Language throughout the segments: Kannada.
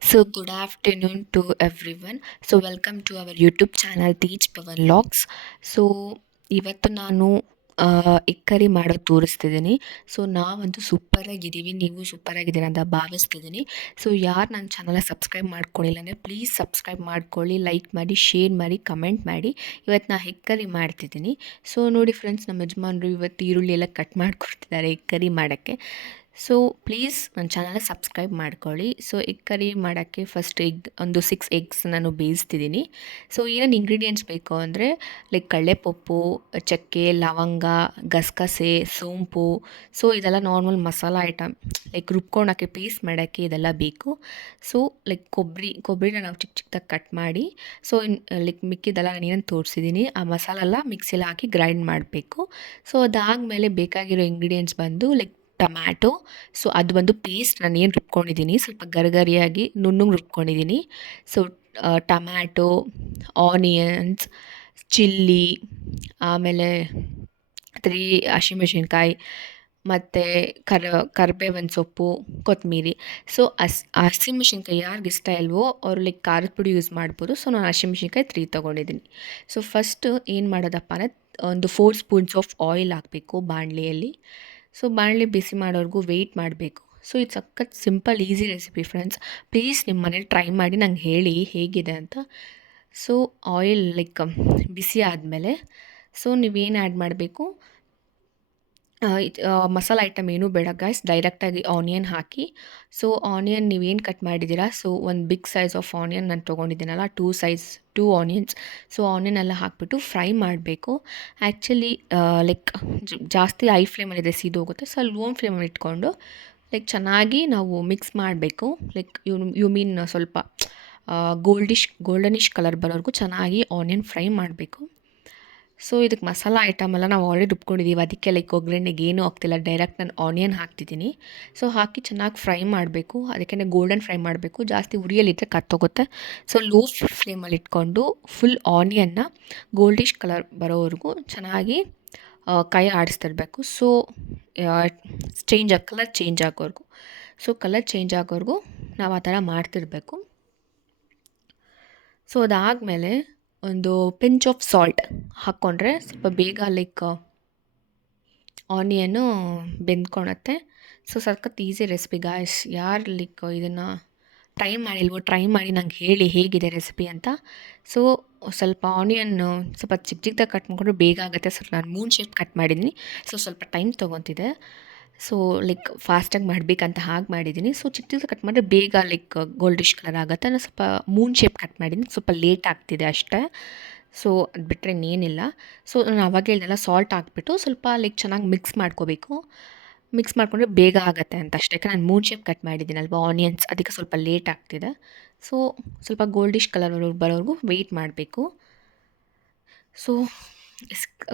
So, good afternoon to everyone. So, welcome to our YouTube channel Teach Power Logs. So ಇವತ್ತು ನಾನು ಎಗ್ ಕರಿ ಮಾಡೋದು ತೋರಿಸ್ತಿದ್ದೀನಿ. ಸೊ ನಾವಂತೂ ಸೂಪರಾಗಿದ್ದೀವಿ, ನೀವು ಸೂಪರಾಗಿದ್ದೀರ ಅಂತ ಭಾವಿಸ್ತಿದ್ದೀನಿ. ಸೊ ಯಾರು ನನ್ನ ಚಾನಲ್ನ ಸಬ್ಸ್ಕ್ರೈಬ್ ಮಾಡ್ಕೊಂಡಿಲ್ಲ ಅಂದರೆ ಪ್ಲೀಸ್ ಸಬ್ಸ್ಕ್ರೈಬ್ ಮಾಡ್ಕೊಳ್ಳಿ, ಲೈಕ್ ಮಾಡಿ, ಶೇರ್ ಮಾಡಿ, ಕಮೆಂಟ್ ಮಾಡಿ. ಇವತ್ತು ನಾನು ಎಗ್ ಕರಿ ಮಾಡ್ತಿದ್ದೀನಿ. ಸೊ ನೋಡಿ ಫ್ರೆಂಡ್ಸ್, ನಮ್ಮ ಯಜಮಾನರು ಇವತ್ತು ಈರುಳ್ಳಿ ಎಲ್ಲ ಕಟ್ ಮಾಡಿಕೊಡ್ತಿದ್ದಾರೆ ಎಗ್ ಕರಿ ಮಾಡೋಕ್ಕೆ. ಸೊ ಪ್ಲೀಸ್ ನನ್ನ ಚಾನಲ್ನ ಸಬ್ಸ್ಕ್ರೈಬ್ ಮಾಡ್ಕೊಳ್ಳಿ. ಸೊ ಎಗ್ ಕರಿ ಮಾಡೋಕ್ಕೆ ಫಸ್ಟ್ ಒಂದು 6 ಎಗ್ಸ್ ನಾನು ಬೇಯಿಸ್ತಿದ್ದೀನಿ. ಸೊ ಏನೇನು ಇಂಗ್ರೀಡಿಯೆಂಟ್ಸ್ ಬೇಕು ಅಂದರೆ ಲೈಕ್ ಕಡಲೆಪಪ್ಪು, ಚಕ್ಕೆ, ಲವಂಗ, ಗಸಗಸೆ, ಸೋಂಪು. ಸೊ ಇದೆಲ್ಲ ನಾರ್ಮಲ್ ಮಸಾಲ ಐಟಮ್, ಲೈಕ್ ರುಬ್ಕೊಳಕ್ಕೆ, ಪೇಸ್ಟ್ ಮಾಡೋಕ್ಕೆ ಇದೆಲ್ಲ ಬೇಕು. ಸೊ ಲೈಕ್ ಕೊಬ್ಬರಿನ ನಾವು ಚಿಕ್ಕ ಚಿಕ್ಕದಾಗಿ ಕಟ್ ಮಾಡಿ, ಸೊ ಲೈಕ್ ಮಿಕ್ಕಿದೆಲ್ಲ ನಾನು ಏನೇನು ತೋರಿಸಿದ್ದೀನಿ ಆ ಮಸಾಲೆಲ್ಲ ಮಿಕ್ಸಿಲಿ ಹಾಕಿ ಗ್ರೈಂಡ್ ಮಾಡಬೇಕು. ಸೊ ಅದಾದಮೇಲೆ ಬೇಕಾಗಿರೋ ಇಂಗ್ರೀಡಿಯೆಂಟ್ಸ್ ಬಂದು ಲೈಕ್ ಟೊಮ್ಯಾಟೊ. ಸೊ ಅದು ಬಂದು ಪೇಸ್ಟ್ ನಾನು ಏನು ರುಬ್ಕೊಂಡಿದ್ದೀನಿ, ಸ್ವಲ್ಪ ಗರಿಗರಿಯಾಗಿ ನುಣ್ಣಗೆ ರುಬ್ಕೊಂಡಿದ್ದೀನಿ. ಸೊ ಟೊಮ್ಯಾಟೊ, ಆನಿಯನ್ಸ್, ಚಿಲ್ಲಿ, ಆಮೇಲೆ 3 ಹಸಿಮೆಣ್ಸಿನ್ಕಾಯಿ, ಮತ್ತು ಕರಿಬೇವಿನ ಸೊಪ್ಪು, ಕೊತ್ತಂಬರಿ. ಸೊ ಹಸಿಮೆಣ್ಸಿನ್ಕಾಯಿ ಯಾರಿಗೆ ಇಷ್ಟ ಇಲ್ವೋ ಅವರು ಲೈಕ್ ಖಾರದ ಪುಡಿ ಯೂಸ್ ಮಾಡ್ಬೋದು. ಸೊ ನಾನು ಹಸಿಮೆಣ್ಸಿನ್ಕಾಯಿ 3 ತೊಗೊಂಡಿದ್ದೀನಿ. ಸೊ ಫಸ್ಟು ಏನು ಮಾಡೋದಪ್ಪ ಅಂದರೆ ಒಂದು 4 ಸ್ಪೂನ್ಸ್ ಆಫ್ ಆಯಿಲ್ ಹಾಕಬೇಕು ಬಾಣಲೆಯಲ್ಲಿ. ಸೊ ಬಾಣಲೆ ಬಿಸಿ ಮಾಡೋವರೆಗೂ ವೆಯ್ಟ್ ಮಾಡಬೇಕು. ಸೊ ಇದು ಸಖತ್ simple easy recipe friends. Please ನಿಮ್ಮ ಮನೇಲಿ ಟ್ರೈ ಮಾಡಿ ನಂಗೆ ಹೇಳಿ ಹೇಗಿದೆ ಅಂತ. ಸೊ ಆಯಿಲ್ ಲೈಕ್ ಬಿಸಿ ಆದಮೇಲೆ ಸೊ ನೀವೇನು ಆ್ಯಡ್ ಮಾಡಬೇಕು, ಮಸಾಲೆ ಐಟಮ್ ಏನೂ ಬೇಡ ಗೈಸ್, ಡೈರೆಕ್ಟಾಗಿ ಆನಿಯನ್ ಹಾಕಿ. ಸೊ ಆನಿಯನ್ ನೀವೇನು ಕಟ್ ಮಾಡಿದ್ದೀರಾ, ಸೊ ಒಂದು ಬಿಗ್ ಸೈಜ್ ಆಫ್ ಆನಿಯನ್ ನಾನು ತೊಗೊಂಡಿದ್ದೀನಲ್ಲ, 2 ಆನಿಯನ್ಸ್. ಸೊ ಆನಿಯನ್ ಎಲ್ಲ ಹಾಕಿಬಿಟ್ಟು ಫ್ರೈ ಮಾಡಬೇಕು. ಆ್ಯಕ್ಚುಲಿ ಲೈಕ್ ಜಾಸ್ತಿ ಐ ಫ್ಲೇಮಲ್ಲಿದೆ ಸೀದೋಗುತ್ತೆ. ಸೊ ಲೋ ಫ್ಲೇಮಲ್ಲಿ ಇಟ್ಕೊಂಡು ಲೈಕ್ ಚೆನ್ನಾಗಿ ನಾವು ಮಿಕ್ಸ್ ಮಾಡಬೇಕು. ಲೈಕ್ ಯು ಮೀನ್ ಸ್ವಲ್ಪ ಗೋಲ್ಡನಿಷ್ ಕಲರ್ ಬರೋವರೆಗೂ ಚೆನ್ನಾಗಿ ಆನಿಯನ್ ಫ್ರೈ ಮಾಡಬೇಕು. ಸೊ ಇದಕ್ಕೆ ಮಸಾಲ ಐಟಮ್ ಎಲ್ಲ ನಾವು ಆಲ್ರೆಡಿ ರುಬ್ಕೊಂಡಿದ್ದೀವಿ, ಅದಕ್ಕೆ ಲೈಕ್ ಒಗ್ಗರಣೆಗೆ ಏನೂ ಆಗ್ತಿಲ್ಲ, ಡೈರೆಕ್ಟ್ ನಾನು ಆನಿಯನ್ ಹಾಕ್ತಿದ್ದೀನಿ. ಸೊ ಹಾಕಿ ಚೆನ್ನಾಗಿ ಫ್ರೈ ಮಾಡಬೇಕು, ಅದಕ್ಕೆ ಗೋಲ್ಡನ್ ಫ್ರೈ ಮಾಡಬೇಕು, ಜಾಸ್ತಿ ಉರಿಯಲ್ಲಿದ್ದರೆ ಕತ್ತೋಗುತ್ತೆ. ಸೊ ಲೋ ಫ್ಲೇಮಲ್ಲಿ ಇಟ್ಕೊಂಡು ಫುಲ್ ಆನಿಯನ್ನ ಗೋಲ್ಡಿಶ್ ಕಲರ್ ಬರೋವರೆಗೂ ಚೆನ್ನಾಗಿ ಕೈ ಆಡಿಸ್ತಿರ್ಬೇಕು. ಸೊ ಕಲರ್ ಚೇಂಜ್ ಆಗೋವರೆಗೂ. ಸೊ ಕಲರ್ ಚೇಂಜ್ ಆಗೋವರೆಗೂ ನಾವು ಆ ಥರ ಮಾಡ್ತಿರ್ಬೇಕು. ಸೊ ಅದಾದಮೇಲೆ ಒಂದು ಪಿಂಚ್ ಆಫ್ ಸಾಲ್ಟ್ ಹಾಕ್ಕೊಂಡ್ರೆ ಸ್ವಲ್ಪ ಬೇಗ ಲೈಕ್ ಆನಿಯನ್ನು ಬೆಂದ್ಕೊಳತ್ತೆ. ಸೊ ಸಖತ್ ಈಸಿ ರೆಸಿಪಿ ಗಾಯ್ಸ್. ಯಾರು ಲೈಕ್ ಇದನ್ನು ಟ್ರೈ ಮಾಡಿಲ್ವೋ ಟ್ರೈ ಮಾಡಿ ನಂಗೆ ಹೇಳಿ ಹೇಗಿದೆ ರೆಸಿಪಿ ಅಂತ. ಸೊ ಸ್ವಲ್ಪ ಆನಿಯನ್ನು ಸ್ವಲ್ಪ ಚಿಕ್ಕ ಚಿಕ್ಕದಾಗಿ ಕಟ್ ಮಾಡಿಕೊಂಡ್ರೆ ಬೇಗ ಆಗುತ್ತೆ. ಸ್ವಲ್ಪ ನಾನು ಮೂನ್ ಶೇಪ್ ಕಟ್ ಮಾಡಿದ್ದೀನಿ, ಸೊ ಸ್ವಲ್ಪ ಟೈಮ್ ತೊಗೊತಿದೆ. ಸೊ ಲೈಕ್ ಫಾಸ್ಟಾಗಿ ಮಾಡಬೇಕಂತ ಹಾಗೆ ಮಾಡಿದ್ದೀನಿ. ಸೊ ಚಿಕ್ಕ ಚಿಕ್ಕದಾಗಿ ಕಟ್ ಮಾಡಿದ್ರೆ ಬೇಗ ಲೈಕ್ ಗೋಲ್ಡಿಶ್ ಕಲರ್ ಆಗುತ್ತೆ. ನಾನು ಸ್ವಲ್ಪ ಮೂನ್ ಶೇಪ್ ಕಟ್ ಮಾಡಿದ್ದೀನಿ, ಸ್ವಲ್ಪ ಲೇಟ್ ಆಗ್ತಿದೆ ಅಷ್ಟೇ. ಸೊ ಅದು ಬಿಟ್ಟರೆ ಇನ್ನೇನಿಲ್ಲ. ಸೊ ನಾನು ಆವಾಗ ಹೇಳಿದೆಲ್ಲ ಸಾಲ್ಟ್ ಹಾಕ್ಬಿಟ್ಟು ಸ್ವಲ್ಪ ಲೈಕ್ ಚೆನ್ನಾಗಿ ಮಿಕ್ಸ್ ಮಾಡ್ಕೋಬೇಕು. ಮಿಕ್ಸ್ ಮಾಡಿಕೊಂಡ್ರೆ ಬೇಗ ಆಗುತ್ತೆ ಅಂತ ಅಷ್ಟೇ. ಯಾಕೆ ನಾನು ಮೂನ್ ಶೇಪ್ ಕಟ್ ಮಾಡಿದ್ದೀನಲ್ವ ಆನಿಯನ್ಸ್, ಅದಕ್ಕೆ ಸ್ವಲ್ಪ ಲೇಟ್ ಆಗ್ತಿದೆ. ಸೊ ಸ್ವಲ್ಪ ಗೋಲ್ಡಿಶ್ ಕಲರ್ ಬರೋವರೆಗೂ ವೆಯ್ಟ್ ಮಾಡಬೇಕು. ಸೊ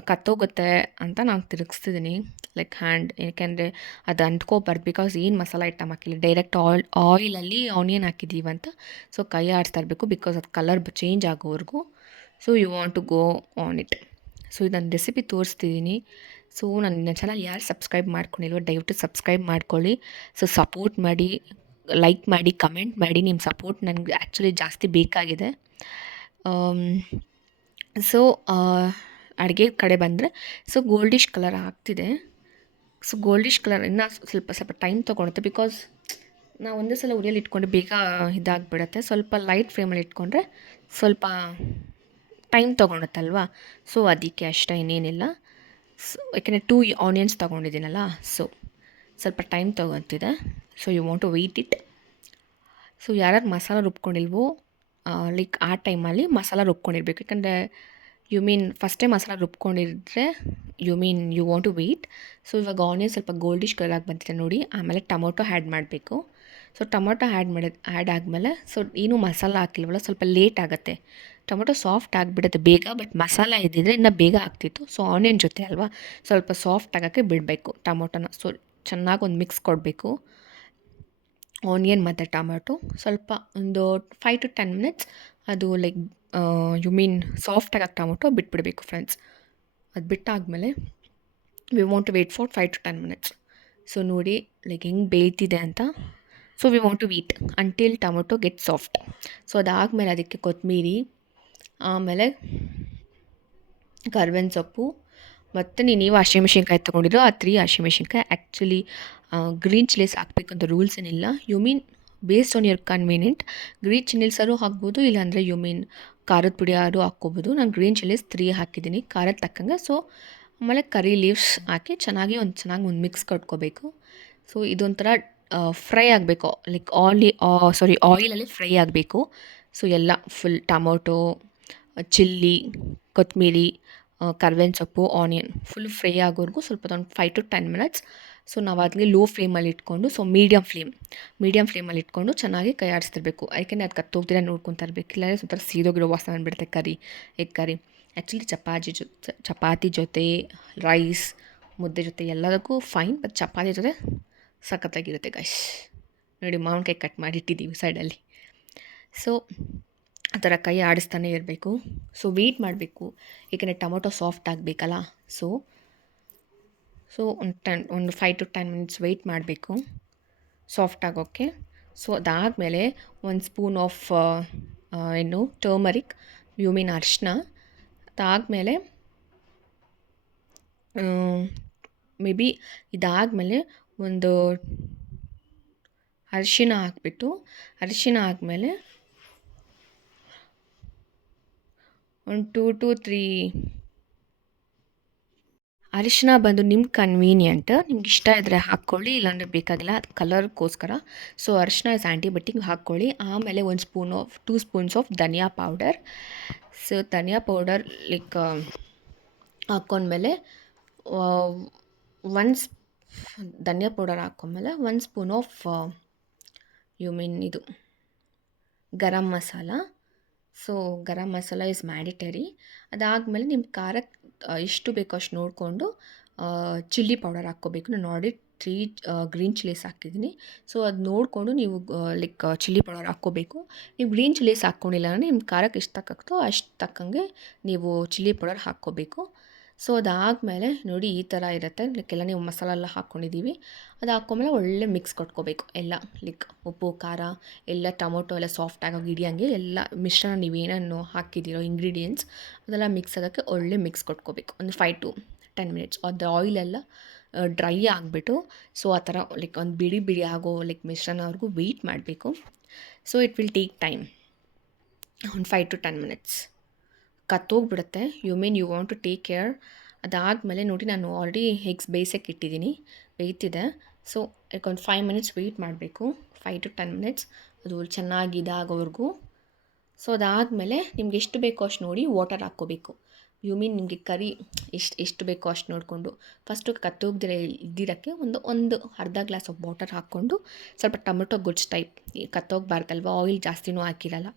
ಕತ್ತೋಗುತ್ತೆ ಅಂತ ನಾನು ತಿರುಗಿಸ್ತಿದ್ದೀನಿ ಲೈಕ್ ಹ್ಯಾಂಡ್, ಏಕೆಂದರೆ ಅದು ಅಂಟ್ಕೋಬಾರ್ದು. ಬಿಕಾಸ್ ಏನು ಮಸಾಲ ಐಟಮ್ ಹಾಕಿಲ್ಲ, ಡೈರೆಕ್ಟ್ ಆಯಿಲಲ್ಲಿ ಆನಿಯನ್ ಹಾಕಿದ್ದೀವಂತ. ಸೊ ಕೈ ಆಡಿಸ್ತಾ ಇರಬೇಕು, ಬಿಕಾಸ್ ಅದು ಕಲರ್ ಚೇಂಜ್ ಆಗೋವರೆಗೂ. So you want to go on it. So ಇದು ನಾನು ರೆಸಿಪಿ ತೋರಿಸ್ತಿದ್ದೀನಿ. ಸೊ ನನ್ನ ಚಾನಲ್ ಯಾರು ಸಬ್ಸ್ಕ್ರೈಬ್ ಮಾಡ್ಕೊಂಡಿಲ್ವೋ ದಯವಿಟ್ಟು ಸಬ್ಸ್ಕ್ರೈಬ್ ಮಾಡ್ಕೊಳ್ಳಿ. ಸೊ ಸಪೋರ್ಟ್ ಮಾಡಿ, ಲೈಕ್ ಮಾಡಿ, ಕಮೆಂಟ್ ಮಾಡಿ. ನಿಮ್ಮ ಸಪೋರ್ಟ್ ನನಗೆ ಆ್ಯಕ್ಚುಲಿ ಜಾಸ್ತಿ ಬೇಕಾಗಿದೆ. ಸೊ ಅಡುಗೆ ಕಡೆ ಬಂದರೆ ಸೊ ಗೋಲ್ಡಿಶ್ ಕಲರ್ ಆಗ್ತಿದೆ. ಸೊ ಗೋಲ್ಡಿಶ್ ಕಲರ್ ಇನ್ನೂ ಸ್ವಲ್ಪ ಟೈಮ್ ತೊಗೊಳುತ್ತೆ, ಬಿಕಾಸ್ ನಾವು ಒಂದೇ ಸಲ ಉರಿಯಲ್ಲಿ ಇಟ್ಕೊಂಡ್ರೆ ಬೇಗ ಇದಾಗಿಬಿಡುತ್ತೆ. ಸ್ವಲ್ಪ ಲೈಟ್ ಫ್ಲೇಮಲ್ಲಿ ಇಟ್ಕೊಂಡ್ರೆ ಸ್ವಲ್ಪ ಟೈಮ್ ತೊಗೊಳುತ್ತಲ್ವಾ. ಸೊ ಅದಕ್ಕೆ ಅಷ್ಟೇ, ಇನ್ನೇನಿಲ್ಲ. ಸೊ ಯಾಕೆಂದರೆ 2 ಆನಿಯನ್ಸ್ ತೊಗೊಂಡಿದ್ದೀನಲ್ಲ, ಸೊ ಸ್ವಲ್ಪ ಟೈಮ್ ತೊಗೊತಿದೆ. So you want to wait it. So ಯಾರ್ಯಾರು ಮಸಾಲ ರುಬ್ಕೊಂಡಿಲ್ವೋ ಲೈಕ್ ಆ ಟೈಮಲ್ಲಿ ಮಸಾಲ ರುಬ್ಕೊಂಡಿರ್ಬೇಕು. ಯಾಕಂದರೆ ಯು ಮೀನ್ ಫಸ್ಟೇ ಮಸಾಲ ರುಬ್ಕೊಂಡಿದ್ರೆ you want to wait. So ಇವಾಗ ಆನಿಯನ್ ಸ್ವಲ್ಪ ಗೋಲ್ಡಿಶ್ ಕಲರ್ ಆಗಿ ಬಂದಿದೆ ನೋಡಿ. ಆಮೇಲೆ ಟೊಮೊಟೊ ಆ್ಯಡ್ ಮಾಡಬೇಕು. ಸೊ ಟೊಮೊಟೊ ಆ್ಯಡ್ ಆದಮೇಲೆ ಸೊ ಏನೂ ಮಸಾಲ ಹಾಕಿಲ್ವಲ್ಲ, ಸ್ವಲ್ಪ ಲೇಟ್ ಆಗುತ್ತೆ. ಟೊಮೊಟೊ ಸಾಫ್ಟ್ ಆಗಿಬಿಡುತ್ತೆ ಬೇಗ, ಬಟ್ ಮಸಾಲ ಇದ್ದಿದ್ರೆ ಇನ್ನೂ ಬೇಗ ಆಗ್ತಿತ್ತು. ಸೊ ಆನಿಯನ್ ಜೊತೆ ಅಲ್ವಾ, ಸ್ವಲ್ಪ ಸಾಫ್ಟ್ ಆಗೋಕ್ಕೆ ಬಿಡಬೇಕು ಟೊಮೊಟೊನ. ಸೊ ಚೆನ್ನಾಗಿ ಒಂದು ಮಿಕ್ಸ್ ಕೊಡಬೇಕು ಆನಿಯನ್ ಮತ್ತು ಟೊಮ್ಯಾಟೊ. ಸ್ವಲ್ಪ ಒಂದು 5 to 10 ಮಿನಿಟ್ಸ್ ಅದು ಲೈಕ್ ಯು ಮೀನ್ ಸಾಫ್ಟ್ ಆಗೋಕ್ಕೆ ಟೊಮೊಟೊ ಬಿಟ್ಬಿಡಬೇಕು ಫ್ರೆಂಡ್ಸ್. ಅದು ಬಿಟ್ಟಾದಮೇಲೆ we want to wait for 5 to 10 minutes. So ನೋಡಿ ಲೈಕ್ ಹೆಂಗೆ ಬೇಯ್ತಿದೆ ಅಂತ. So we want to wait until tomato get soft. So ಅದಾದಮೇಲೆ ಅದಕ್ಕೆ ಕೊತ್ತಂಬರಿ, ಆಮೇಲೆ ಕರ್ಬೇವಿನ ಸೊಪ್ಪು, ಮತ್ತು ನೀವು ಹಸಿಮೆಣ್ಸಿನ್ಕಾಯಿ ತೊಗೊಂಡಿರೋ ಆ 3 ಹಸಿಮೆಣ್ಸಿನ್ಕಾಯಿ. ಆ್ಯಕ್ಚುಲಿ ಗ್ರೀನ್ ಚಿಲ್ಲೀಸ್ ಹಾಕ್ಬೇಕಂತ ರೂಲ್ಸ್ ಏನಿಲ್ಲ. You mean based on your convenient green ಚಿಲ್ಲೀಸರು ಹಾಕ್ಬೋದು, ಇಲ್ಲಾಂದರೆ ಯು ಮೀನ್ ಖಾರದ ಪುಡಿ ಯಾರು ಹಾಕ್ಕೋಬೋದು. ನಾನು ಗ್ರೀನ್ ಚಿಲ್ಲೀಸ್ 3 ಹಾಕಿದ್ದೀನಿ ಖಾರದ ತಕ್ಕಂಗೆ. ಸೊ ಆಮೇಲೆ ಕರಿ ಲೀವ್ಸ್ ಹಾಕಿ ಚೆನ್ನಾಗಿ ಒಂದು ಮಿಕ್ಸ್ ಕಟ್ಕೋಬೇಕು. ಸೊ ಇದೊಂಥರ ಫ್ರೈ ಆಗಬೇಕು, ಲೈಕ್ ಆಯಿಲಲ್ಲಿ ಫ್ರೈ ಆಗಬೇಕು. ಸೊ ಎಲ್ಲ ಫುಲ್ ಟೊಮೊಟೊ, ಚಿಲ್ಲಿ, ಕೊತ್ತಂಬರಿ, ಕರ್ಬೇವಿನ ಸೊಪ್ಪು, ಆನಿಯನ್ ಫುಲ್ ಫ್ರೈ ಆಗೋವರೆಗೂ ಸ್ವಲ್ಪ ಒಂದು 5 to 10 ಮಿನಿಟ್ಸ್. ಸೊ ನಾವು ಅದಕ್ಕೆ ಲೋ ಫ್ಲೇಮಲ್ಲಿ ಇಟ್ಕೊಂಡು, ಸೊ ಮೀಡಿಯಮ್ ಫ್ಲೇಮಲ್ಲಿ ಇಟ್ಕೊಂಡು ಚೆನ್ನಾಗಿ ಕೈ ಆಡಿಸ್ತಿರ್ಬೇಕು. ಯಾಕೆಂದರೆ ಅದು ಕತ್ತೋಗ್ದಿರ ನೋಡ್ಕೊತಾ ಇರಬೇಕು, ಇಲ್ಲಾಂದರೆ ಸ್ವಲ್ಪ ಸೀದೋಗಿರೋ ವಾಸನೆ ಬಂದುಬಿಡುತ್ತೆ ಎಗ್ ಕರಿ. ಆ್ಯಕ್ಚುಲಿ ಚಪಾತಿ ಜೊತೆ ರೈಸ್, ಮುದ್ದೆ ಜೊತೆ ಎಲ್ಲದಕ್ಕೂ ಫೈನ್, ಬಟ್ ಚಪಾತಿ ಜೊತೆ ಸಖತ್ತಾಗಿರುತ್ತೆ ಗೈಸ್. ನೋಡಿ ಮಾವಿನಕಾಯಿ ಕಟ್ ಮಾಡಿಟ್ಟಿದ್ದೀವಿ ಸೈಡಲ್ಲಿ. ಸೊ ಆ ಥರ ಕೈ ಆಡಿಸ್ತಾನೆ ಇರಬೇಕು. ಸೊ ವೆಯ್ಟ್ ಮಾಡಬೇಕು, ಏಕೆಂದರೆ ಟೊಮೊಟೊ ಸಾಫ್ಟ್ ಆಗಬೇಕಲ್ಲ. ಸೊ ಒಂದು 5 to 10 ಮಿನಿಟ್ಸ್ ವೆಯ್ಟ್ ಮಾಡಬೇಕು ಸಾಫ್ಟ್ ಆಗೋಕ್ಕೆ. ಸೊ ಅದಾದಮೇಲೆ 1 spoon of turmeric, you mean ಅರಿಶಿನ. ಅದಾದಮೇಲೆ ಮೇ ಬಿ ಇದಾದಮೇಲೆ ಒಂದು ಅರಿಶಿನ ಆದಮೇಲೆ ಒಂದು 2 to 3 ಅರಿಶಿನ ಬಂದು ನಿಮ್ಮ ಕನ್ವೀನಿಯಂಟ್, ನಿಮ್ಗೆ ಇಷ್ಟ ಇದ್ದರೆ ಹಾಕ್ಕೊಳ್ಳಿ, ಇಲ್ಲಾಂದರೆ ಬೇಕಾಗಿಲ್ಲ, ಅದು ಕಲರ್ಗೋಸ್ಕರ. ಸೊ ಅರಿಶಿನ ಇಸ್ ಆ್ಯಂಟಿಬಯೋಟಿಕ್, ಹಾಕ್ಕೊಳ್ಳಿ. ಆಮೇಲೆ 2 spoons of dhaniya powder. So dhaniya powder like ಹಾಕ್ಕೊಂಡ್ಮೇಲೆ ಧನಿಯಾ ಪೌಡರ್ ಹಾಕ್ಕೊಂಡ್ಮೇಲೆ 1 ಸ್ಪೂನ್ ಆಫ್ ಯು ಮೀನ್ ಇದು garam masala. So garam masala is mandatory. ಅದಾದಮೇಲೆ ನಿಮ್ಮ ಖಾರಕ್ಕೆ ಎಷ್ಟು ಬೇಕೋ ಅಷ್ಟು ನೋಡಿಕೊಂಡು ಚಿಲ್ಲಿ ಪೌಡರ್ ಹಾಕ್ಕೋಬೇಕು. ನಾನು ಆಲ್ರೆಡಿ 3 ಗ್ರೀನ್ ಚಿಲ್ಲೀಸ್ ಹಾಕಿದ್ದೀನಿ. ಸೊ ಅದು ನೋಡಿಕೊಂಡು ನೀವು ಲೈಕ್ ಚಿಲ್ಲಿ ಪೌಡರ್ ಹಾಕ್ಕೋಬೇಕು. ನೀವು ಗ್ರೀನ್ ಚಿಲ್ಲೀಸ್ ಹಾಕ್ಕೊಂಡಿಲ್ಲ ಅಂದರೆ ನಿಮ್ಮ ಖಾರಕ್ಕೆ ಎಷ್ಟು ತಕ್ಕಾಗ್ತೋ ಅಷ್ಟು ತಕ್ಕಂಗೆ ನೀವು ಚಿಲ್ಲಿ ಪೌಡರ್ ಹಾಕ್ಕೋಬೇಕು. ಸೊ ಅದಾದಮೇಲೆ ನೋಡಿ ಈ ಥರ ಇರುತ್ತೆ, ಲೈಕೆಲ್ಲ ನೀವು ಮಸಾಲ ಎಲ್ಲ ಹಾಕ್ಕೊಂಡಿದ್ದೀವಿ. ಅದು ಹಾಕ್ಕೊಂಡ್ಮೇಲೆ ಒಳ್ಳೆ ಮಿಕ್ಸ್ ಕೊಟ್ಕೋಬೇಕು ಎಲ್ಲ, ಲೈಕ್ ಉಪ್ಪು ಖಾರ ಎಲ್ಲ ಟೊಮೊಟೊ ಎಲ್ಲ ಸಾಫ್ಟ್ ಆಗೋಗಿ ಹಿಡಿಯೋಂಗೆ ಎಲ್ಲ ಮಿಶ್ರಣ ನೀವೇನನ್ನು ಹಾಕಿದ್ದೀರೋ ಇಂಗ್ರೀಡಿಯೆಂಟ್ಸ್ ಅದೆಲ್ಲ ಮಿಕ್ಸ್ ಆಗೋಕ್ಕೆ ಒಳ್ಳೆ ಮಿಕ್ಸ್ ಕೊಟ್ಕೋಬೇಕು. ಒಂದು 5 to 10 ಮಿನಿಟ್ಸ್. ಅದು ಆಯಿಲೆಲ್ಲ ಡ್ರೈ ಆಗಿಬಿಟ್ಟು, ಸೊ ಆ ಥರ ಲೈಕ್ ಒಂದು ಬಿಡಿ ಆಗೋ ಲೈಕ್ ಮಿಶ್ರಣವರೆಗೂ ವೆಯ್ಟ್ ಮಾಡಬೇಕು. So it will take time, ಒಂದು 5 to 10 ಮಿನಿಟ್ಸ್. ಕತ್ತೋಗ್ಬಿಡುತ್ತೆ, you want to take care. ಅದಾದಮೇಲೆ ನೋಡಿ ನಾನು ಆಲ್ರೆಡಿ ಎಗ್ಸ್ ಬೇಯಿಸೋಕ್ಕೆ ಇಟ್ಟಿದ್ದೀನಿ, ಬೇಯ್ತಿದೆ. ಸೊ ಒಂದು 5 ಮಿನಿಟ್ಸ್ ವೆಯ್ಟ್ ಮಾಡಬೇಕು, 5 to 10 ಮಿನಿಟ್ಸ್, ಅದು ಚೆನ್ನಾಗಿ ಇದಾಗೋವರೆಗೂ. ಸೊ ಅದಾದಮೇಲೆ ನಿಮ್ಗೆ ಎಷ್ಟು ಬೇಕೋ ಅಷ್ಟು ನೋಡಿ ವಾಟರ್ ಹಾಕ್ಕೋಬೇಕು. ಯು ಮೀನ್ ನಿಮಗೆ ಕರಿ ಎಷ್ಟು ಬೇಕೋ ಅಷ್ಟು ನೋಡಿಕೊಂಡು ಫಸ್ಟು ಇದ್ದಿರೋಕ್ಕೆ ಒಂದು ಅರ್ಧ ಗ್ಲಾಸ್ ಆಫ್ ವಾಟರ್ ಹಾಕ್ಕೊಂಡು, ಸ್ವಲ್ಪ ಟೊಮೊಟೊ ಗೊಜ್ಜು ಟೈಪ್, ಕತ್ತೋಗ್ಬಾರ್ದಲ್ವ, ಆಯಿಲ್ ಜಾಸ್ತಿನೂ ಹಾಕಿರಲ್ಲ.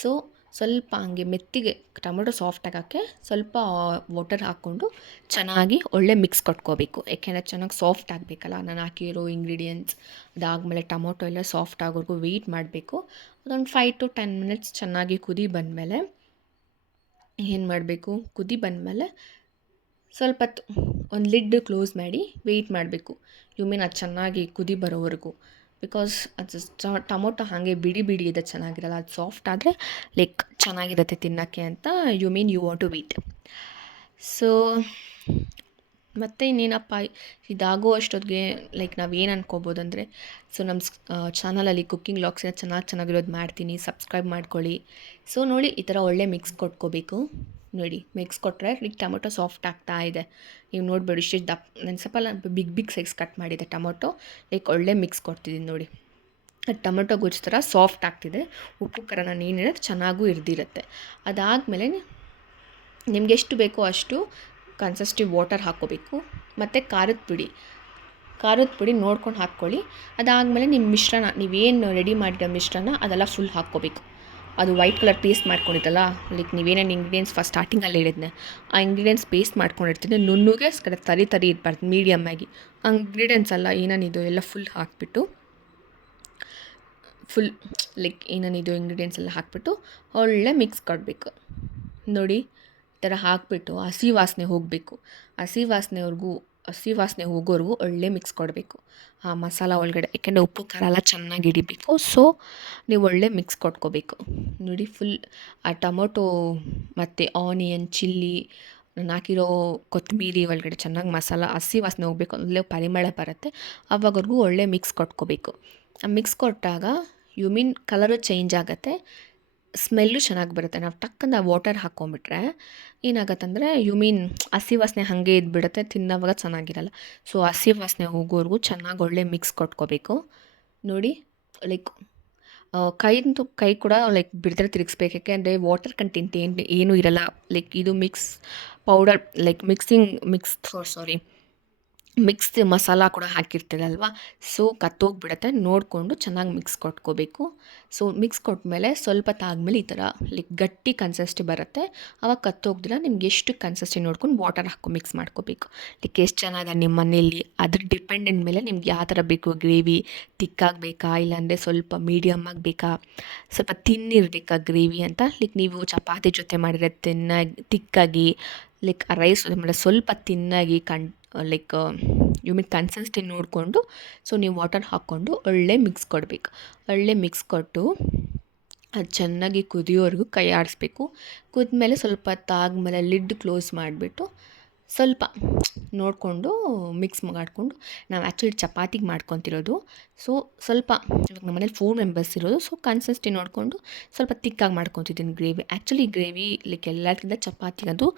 ಸೊ ಸ್ವಲ್ಪ ಹಂಗೆ ಮೆತ್ತಿಗೆ ಟೊಮೊಟೊ ಸಾಫ್ಟ್ ಆಗೋಕ್ಕೆ ಸ್ವಲ್ಪ ವಾಟರ್ ಹಾಕ್ಕೊಂಡು ಚೆನ್ನಾಗಿ ಒಳ್ಳೆ ಮಿಕ್ಸ್ ಕೊಟ್ಕೋಬೇಕು. ಯಾಕೆಂದರೆ ಚೆನ್ನಾಗಿ ಸಾಫ್ಟ್ ಆಗಬೇಕಲ್ಲ ನಾನು ಹಾಕಿರೋ ಇಂಗ್ರೀಡಿಯೆಂಟ್ಸ್. ಅದಾದಮೇಲೆ ಟೊಮೊಟೊ ಎಲ್ಲ ಸಾಫ್ಟ್ ಆಗೋವರೆಗೂ ವೆಯ್ಟ್ ಮಾಡಬೇಕು. ಅದೊಂದು 5 to 10 ಮಿನಿಟ್ಸ್ ಚೆನ್ನಾಗಿ ಕುದಿ ಬಂದಮೇಲೆ ಏನು ಮಾಡಬೇಕು, ಕುದಿ ಬಂದಮೇಲೆ ಸ್ವಲ್ಪ ಒಂದು ಲಿಡ್ ಕ್ಲೋಸ್ ಮಾಡಿ ವೆಯ್ಟ್ ಮಾಡಬೇಕು. ಯು ಮೀನ್ ಅದು ಚೆನ್ನಾಗಿ ಕುದಿ ಬರೋವರೆಗೂ. ಬಿಕಾಸ್ ಅದು ಟೊಮೊಟೊ ಹಾಗೆ ಬಿಡಿ ಇದೆ, ಚೆನ್ನಾಗಿರಲ್ಲ. ಅದು ಸಾಫ್ಟ್ ಆದರೆ ಲೈಕ್ ಚೆನ್ನಾಗಿರುತ್ತೆ ತಿನ್ನೋಕ್ಕೆ ಅಂತ you want to wait. So ಮತ್ತು ಇನ್ನೇನಪ್ಪ, ಇದಾಗೋ ಅಷ್ಟೊತ್ತಿಗೆ ಲೈಕ್ ನಾವೇನು ಅನ್ಕೋಬೋದಂದರೆ, ಸೊ ನಮ್ಮ ಚಾನಲಲ್ಲಿ ಕುಕ್ಕಿಂಗ್ ವ್ಲಾಗ್ಸ್ ಚೆನ್ನಾಗಿರೋದು ಮಾಡ್ತೀನಿ, ಸಬ್ಸ್ಕ್ರೈಬ್ ಮಾಡ್ಕೊಳ್ಳಿ. ಸೊ ನೋಡಿ ಈ ಥರ ಒಳ್ಳೆ ಮಿಕ್ಸ್ ಕೊಟ್ಕೋಬೇಕು. ನೋಡಿ ಮಿಕ್ಸ್ ಕೊಟ್ಟರೆ ಲೈಕ್ ಟೊಮೊಟೊ ಸಾಫ್ಟ್ ಆಗ್ತಾ ಇದೆ. ನೀವು ನೋಡ್ಬೇಡಿ ಇಷ್ಟು ನಾನು ಸ್ವಲ್ಪ ಬಿಗ್ ಸೈಜ್ ಕಟ್ ಮಾಡಿದೆ ಟೊಮೊಟೊ, ಲೈಕ್ ಒಳ್ಳೆ ಮಿಕ್ಸ್ ಕೊಡ್ತಿದ್ದೀನಿ ನೋಡಿ. ಟೊಮೊಟೊ ಗೊಜ್ಜು ಥರ ಸಾಫ್ಟ್ ಆಗ್ತಿದೆ. ಉಪ್ಪು ಖಾರ ನಾನು ಏನಿರೋದು ಚೆನ್ನಾಗೂ ಇರ್ದಿರುತ್ತೆ. ಅದಾದಮೇಲೆ ನಿಮ್ಗೆ ಎಷ್ಟು ಬೇಕೋ ಅಷ್ಟು ಕನ್ಸಿಸ್ಟಿವ್ ವಾಟರ್ ಹಾಕ್ಕೋಬೇಕು. ಮತ್ತು ಖಾರದ ಪುಡಿ ನೋಡ್ಕೊಂಡು ಹಾಕ್ಕೊಳ್ಳಿ. ಅದಾದಮೇಲೆ ನಿಮ್ಮ ಮಿಶ್ರಣ, ನೀವೇನು ರೆಡಿ ಮಾಡಿರೋ ಮಿಶ್ರಣ ಅದೆಲ್ಲ ಫುಲ್ ಹಾಕ್ಕೋಬೇಕು. ಅದು ವೈಟ್ ಕಲರ್ ಪೇಸ್ಟ್ ಮಾಡ್ಕೊಂಡಿದ್ದಲ್ಲ, ಲೈಕ್ ನೀವೇನೇನು ಇಂಗ್ರೀಡಿಯೆಂಟ್ಸ್ ಫಸ್ಟ್ ಸ್ಟಾರ್ಟಿಂಗಲ್ಲಿ ಹೇಳಿದ್ನೆ, ಆ ಇಂಗ್ರೀಡಿಯೆಂಟ್ಸ್ ಪೇಸ್ಟ್ ಮಾಡ್ಕೊಂಡಿರ್ತೀನಿ. ನುಣ್ಣಗೆ ತರಿ ಇರಬಾರ್ದು, ಮೀಡಿಯಮ್ಮಾಗಿ. ಆ ಇಂಗ್ರೀಡಿಯೆಂಟ್ಸ್ ಎಲ್ಲ ಏನೇನಿದು ಎಲ್ಲ ಫುಲ್ ಹಾಕಿಬಿಟ್ಟು, ಲೈಕ್ ಏನೇನಿದು ಇಂಗ್ರೀಡಿಯೆಂಟ್ಸ್ ಎಲ್ಲ ಹಾಕಿಬಿಟ್ಟು ಒಳ್ಳೆ ಮಿಕ್ಸ್ ಕೊಡಬೇಕು. ನೋಡಿ ಈ ಥರ ಹಾಕಿಬಿಟ್ಟು ಹಸಿ ವಾಸನೆ ಹೋಗಬೇಕು. ಹಸಿ ವಾಸನೆವರೆಗೂ ಹಸಿ ವಾಸನೆ ಹೋಗೋವರೆಗೂ ಒಳ್ಳೆ ಮಿಕ್ಸ್ ಕೊಡಬೇಕು ಆ ಮಸಾಲ ಒಳಗಡೆ. ಯಾಕೆಂದರೆ ಉಪ್ಪು ಖಾರ ಎಲ್ಲ ಚೆನ್ನಾಗಿ ಹಿಡಿಬೇಕು. ಸೊ ನೀವು ಒಳ್ಳೆ ಮಿಕ್ಸ್ ಕೊಟ್ಕೋಬೇಕು. ನೋಡಿ ಫುಲ್ ಆ ಟೊಮೊಟೊ ಮತ್ತು ಆನಿಯನ್, ಚಿಲ್ಲಿ, ನಾನು ಹಾಕಿರೋ ಕೊತ್ತಂಬರಿ ಒಳಗಡೆ ಚೆನ್ನಾಗಿ ಮಸಾಲ ಹಸಿ ವಾಸನೆ ಹೋಗಬೇಕು, ಒಳ್ಳೆ ಪರಿಮಳ ಬರುತ್ತೆ. ಆವಾಗವರೆಗೂ ಒಳ್ಳೆ ಮಿಕ್ಸ್ ಕೊಟ್ಕೋಬೇಕು. ಆ ಮಿಕ್ಸ್ ಕೊಟ್ಟಾಗ ಯು ಮೀನ್ ಕಲರು ಚೇಂಜ್ ಆಗುತ್ತೆ, ಸ್ಮೆಲ್ಲು ಚೆನ್ನಾಗಿ ಬರುತ್ತೆ. ನಾವು ಟಕ್ಕಂತ ವಾಟರ್ ಹಾಕ್ಕೊಂಬಿಟ್ರೆ ಏನಾಗತ್ತಂದರೆ ಯು ಮೀನ್ ಹಸಿ ವಾಸನೆ ಹಾಗೆ ಇದ್ಬಿಡುತ್ತೆ, ತಿನ್ನೋವಾಗ ಚೆನ್ನಾಗಿರಲ್ಲ. ಸೊ ಹಸಿ ವಾಸನೆ ಹೋಗೋವರೆಗೂ ಚೆನ್ನಾಗಿ ಒಳ್ಳೆ ಮಿಕ್ಸ್ ಕೊಟ್ಕೋಬೇಕು. ನೋಡಿ ಲೈಕ್ ಕೈ ಕೂಡ ಲೈಕ್ ಬಿಡದ್ರೆ ತಿರುಗಿಸ್ಬೇಕು. ಯಾಕೆಂದರೆ ವಾಟರ್ ಕಂಟೆಂಟ್ ಏನೂ ಇರಲ್ಲ. ಲೈಕ್ ಇದು mix powder, like mix masala ಕೂಡ ಹಾಕಿರ್ತೀರಲ್ವ, ಸೊ ಕತ್ತೋಗ್ಬಿಡುತ್ತೆ. ನೋಡಿಕೊಂಡು ಚೆನ್ನಾಗಿ ಮಿಕ್ಸ್ ಕೊಟ್ಕೋಬೇಕು. ಸೊ ಮಿಕ್ಸ್ ಕೊಟ್ಮೇಲೆ ಸ್ವಲ್ಪ ತಾದ್ಮೇಲೆ ಈ ಥರ ಲೈಕ್ ಗಟ್ಟಿ ಕನ್ಸಿಸ್ಟಿ ಬರುತ್ತೆ. ಆವಾಗ ಕತ್ತೋಗ್ದಿರ ನಿಮ್ಗೆ ಎಷ್ಟು ಕನ್ಸಿಸ್ಟಿ ನೋಡ್ಕೊಂಡು ವಾಟರ್ ಮಿಕ್ಸ್ ಮಾಡ್ಕೋಬೇಕು. ಲೈಕ್ ಎಷ್ಟು ಚೆನ್ನಾಗಿ ನಿಮ್ಮ ಮನೆಯಲ್ಲಿ ಅದ್ರ ಡಿಪೆಂಡೆಂಟ್ ಮೇಲೆ ನಿಮ್ಗೆ ಯಾವ ಥರ ಬೇಕು, ಗ್ರೇವಿ ತಿಕ್ಕಾಗಬೇಕಾ ಇಲ್ಲಾಂದರೆ ಸ್ವಲ್ಪ ಮೀಡಿಯಮ್ ಆಗಬೇಕಾ, ಸ್ವಲ್ಪ ತಿನ್ನಿರಬೇಕಾ ಗ್ರೇವಿ ಅಂತ. ಲೈಕ್ ನೀವು ಚಪಾತಿ ಜೊತೆ ಮಾಡಿದ್ರೆ ತಿಕ್ಕಾಗಿ, ಲೈಕ್ ರೈಸ್ ಜೊತೆ ಸ್ವಲ್ಪ ತಿನ್ನಾಗಿ ಲೈಕ್ ಯು ಮೀನ್ ಕನ್ಸಿಸ್ಟೆನ್ಸಿ ನೋಡಿಕೊಂಡು ಸೊ ನೀವು ವಾಟರ್ ಹಾಕ್ಕೊಂಡು ಒಳ್ಳೆ ಮಿಕ್ಸ್ ಕೊಡಬೇಕು. ಒಳ್ಳೆ ಮಿಕ್ಸ್ ಕೊಟ್ಟು ಅದು ಚೆನ್ನಾಗಿ ಕುದಿಯೋವರೆಗೂ ಕೈ ಆಡಿಸ್ಬೇಕು. ಕುದ್ಮೇಲೆ ಸ್ವಲ್ಪ ತಾಗ್ಮೇಲೆ ಲಿಡ್ ಕ್ಲೋಸ್ ಮಾಡಿಬಿಟ್ಟು ಸ್ವಲ್ಪ ನೋಡಿಕೊಂಡು ಮಿಕ್ಸ್ ಮಾಡ್ಕೊಂಡು, ನಾವು ಆ್ಯಕ್ಚುಲಿ ಚಪಾತಿಗೆ ಮಾಡ್ಕೊತಿರೋದು. ಸೊ ಸ್ವಲ್ಪ ಇವಾಗ ನಮ್ಮ ಮನೇಲಿ 4 ಮೆಂಬರ್ಸ್ ಇರೋದು. ಸೊ ಕನ್ಸಿಸ್ಟೆನ್ಸಿ ನೋಡಿಕೊಂಡು ಸ್ವಲ್ಪ ತಿಕ್ಕಾಗಿ ಮಾಡ್ಕೊತಿದ್ದೀನಿ ಗ್ರೇವಿ. ಆ್ಯಕ್ಚುಲಿ ಗ್ರೇವಿ ಲೈಕ್ ಎಲ್ಲದಕ್ಕಿಂತ ಚಪಾತಿಗಂತೂ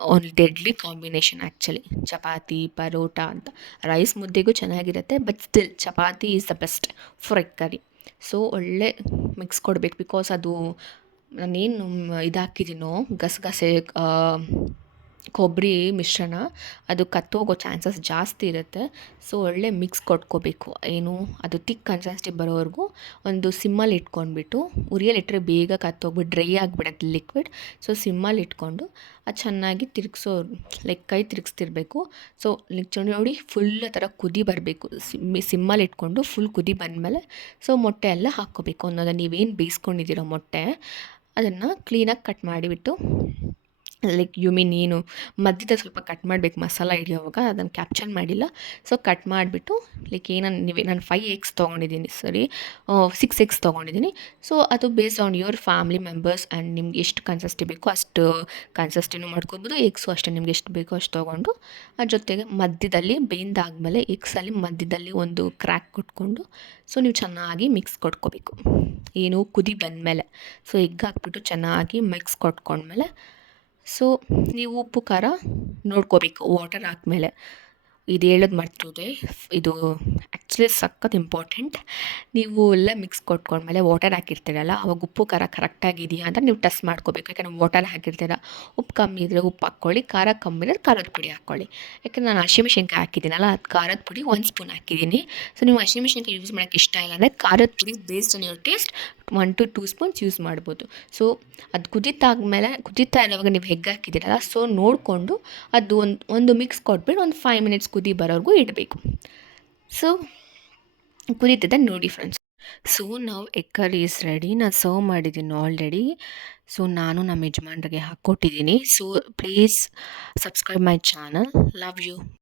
ಒಂದು deadly combination actually. Chapati parotta ಅಂತ ರೈಸ್ ಮುದ್ದೆಗೂ ಚೆನ್ನಾಗಿರುತ್ತೆ, but still chapati is the best for egg curry. So ಒಳ್ಳೆ ಮಿಕ್ಸ್ ಕೊಡಬೇಕು. ಬಿಕಾಸ್ ಅದು ನಾನೇನು ಇದು ಹಾಕಿದ್ದೀನೋ ಗಸಗಸೆ ಕೊಬ್ಬರಿ ಮಿಶ್ರಣ, ಅದು ಕತ್ತೋಗೋ ಚಾನ್ಸಸ್ ಜಾಸ್ತಿ ಇರುತ್ತೆ. ಸೊ ಒಳ್ಳೆ ಮಿಕ್ಸ್ ಕೊಟ್ಕೋಬೇಕು. ಏನು ಅದು ತಿಕ್ ಕನ್ಸಿಸ್ಟೆನ್ಸಿ ಬರೋವರೆಗೂ ಒಂದು ಸಿಮ್ಮಲ್ಲಿ ಇಟ್ಕೊಂಡ್ಬಿಟ್ಟು, ಉರಿಯಲ್ಲಿಟ್ಟರೆ ಬೇಗ ಕತ್ತೋಗ್ಬಿಟ್ಟು ಡ್ರೈ ಆಗಿಬಿಡುತ್ತೆ ಲಿಕ್ವಿಡ್. ಸೊ ಸಿಮ್ಮಲ್ಲಿ ಇಟ್ಕೊಂಡು ಅದು ಚೆನ್ನಾಗಿ ಲೈಕ್ ಕೈ ತಿರುಗಿಸ್ತಿರ್ಬೇಕು. ಸೊ ನೋಡಿ ಫುಲ್ ಆ ಥರ ಕುದಿ ಬರಬೇಕು. ಸಿಮ್ಮಲ್ಲಿ ಇಟ್ಕೊಂಡು ಫುಲ್ ಕುದಿ ಬಂದಮೇಲೆ ಸೊ ಮೊಟ್ಟೆ ಎಲ್ಲ ಹಾಕ್ಕೋಬೇಕು. ಅನ್ನೋದನ್ನು ನೀವೇನು ಬೇಯಿಸ್ಕೊಂಡಿದ್ದೀರೋ ಮೊಟ್ಟೆ ಅದನ್ನು ಕ್ಲೀನಾಗಿ ಕಟ್ ಮಾಡಿಬಿಟ್ಟು, ಲೈಕ್ ಯು ಮೀನ್ ಏನು ಮಧ್ಯದಲ್ಲಿ ಸ್ವಲ್ಪ ಕಟ್ ಮಾಡಬೇಕು ಮಸಾಲ ಹಿಡಿಯೋವಾಗ, ಅದನ್ನು ಕ್ಯಾಪ್ಚರ್ ಮಾಡಿಲ್ಲ. ಸೊ ಕಟ್ ಮಾಡಿಬಿಟ್ಟು ಲೈಕ್ ನಾನು 5 ಎಗ್ಸ್ ತೊಗೊಂಡಿದ್ದೀನಿ, 6 ಎಗ್ಸ್ ತೊಗೊಂಡಿದ್ದೀನಿ. ಸೊ ಅದು based on your family members and ನಿಮ್ಗೆ ಎಷ್ಟು ಕನ್ಸಿಸ್ಟಿ ಬೇಕೋ ಅಷ್ಟು ಕನ್ಸಿಸ್ಟಿನೂ ಮಾಡ್ಕೊಬೋದು. ಎಗ್ಸು ಅಷ್ಟೇ ನಿಮ್ಗೆ ಎಷ್ಟು ಬೇಕೋ ಅಷ್ಟು ತೊಗೊಂಡು ಅದ್ರ ಜೊತೆಗೆ ಮಧ್ಯದಲ್ಲಿ ಬೆಂದಾದಮೇಲೆ ಎಗ್ಸಲ್ಲಿ ಮಧ್ಯದಲ್ಲಿ ಒಂದು ಕ್ರ್ಯಾಕ್ ಕೊಟ್ಕೊಂಡು ಸೊ ನೀವು ಚೆನ್ನಾಗಿ ಮಿಕ್ಸ್ ಕೊಟ್ಕೋಬೇಕು. ಏನು ಕುದಿ ಬಂದಮೇಲೆ ಸೊ ಎಗ್ ಹಾಕ್ಬಿಟ್ಟು ಚೆನ್ನಾಗಿ ಮಿಕ್ಸ್ ಕೊಟ್ಕೊಂಡ್ಮೇಲೆ ಸೊ ನೀವು ಉಪ್ಪು ಖಾರ ನೋಡ್ಕೋಬೇಕು ವಾಟರ್ ಹಾಕ್ಮೇಲೆ. ಇದು ಹೇಳೋದು ಮರ್ತೋದೆ, ಇದು ಆ್ಯಕ್ಚುಲಿ ಸಖತ್ ಇಂಪಾರ್ಟೆಂಟ್. ನೀವು ಎಲ್ಲ ಮಿಕ್ಸ್ ಕೊಟ್ಕೊಂಡ್ಮೇಲೆ ವಾಟರ್ ಹಾಕಿರ್ತೀರಲ್ಲ, ಅವಾಗ ಉಪ್ಪು ಖಾರ ಕರೆಕ್ಟಾಗಿದೆಯಾ ಅಂತ ನೀವು ಟೆಸ್ಟ್ ಮಾಡ್ಕೋಬೇಕು. ಯಾಕಂದರೆ ವಾಟರ್ ಹಾಕಿರ್ತೀರ, ಉಪ್ಪು ಕಮ್ಮಿ ಇದ್ದರೆ ಉಪ್ಪು ಹಾಕ್ಕೊಳ್ಳಿ, ಖಾರ ಕಮ್ಮಿ ಇದ್ದರೆ ಖಾರದ ಪುಡಿ ಹಾಕ್ಕೊಳ್ಳಿ. ಯಾಕಂದರೆ ನಾನು ಹಸಿಮೆಣ್ಸಿನ್ಕಾಯಿ ಹಾಕಿದ್ದೀನಲ್ಲ, ಅದು ಖಾರದ ಪುಡಿ 1 ಸ್ಪೂನ್ ಹಾಕಿದ್ದೀನಿ. ಸೊ ನೀವು ಹಸಿಮೆಣ್ಸಿನ್ಕಾಯಿ ಯೂಸ್ ಮಾಡೋಕ್ಕೆ ಇಷ್ಟ ಇಲ್ಲ ಅಂದರೆ ಖಾರದ ಪುಡಿ based on your taste 1 to 2 spoons use ಮಾಡ್ಬೋದು. ಸೊ ಅದು ಕುದೀತಾ ಇರುವಾಗ ನೀವು ಎಗ್ ಹಾಕಿದ್ದೀರಲ್ಲ, ಸೊ ನೋಡಿಕೊಂಡು ಅದು ಒಂದು ಮಿಕ್ಸ್ ಕೊಟ್ಬಿಟ್ಟು ಒಂದು 5 ಮಿನಿಟ್ಸ್ ಕುದಿ ಬರೋವರೆಗೂ ಇಡಬೇಕು. ಸೊ ಕುದೀತಿದೆ ನೋಡಿ ಫ್ರೆಂಡ್ಸ್. ಸೊ ನಾವು ಎಗ್ ಕರಿ ಈಸ್ ರೆಡಿ. ನಾನು ಸರ್ವ್ ಮಾಡಿದ್ದೀನಿ ಆಲ್ರೆಡಿ. ಸೊ ನಾನು ನಮ್ಮ ಯಜಮಾನ್ರಿಗೆ ಹಾಕ್ಕೊಟ್ಟಿದ್ದೀನಿ. So please subscribe my channel. Love you.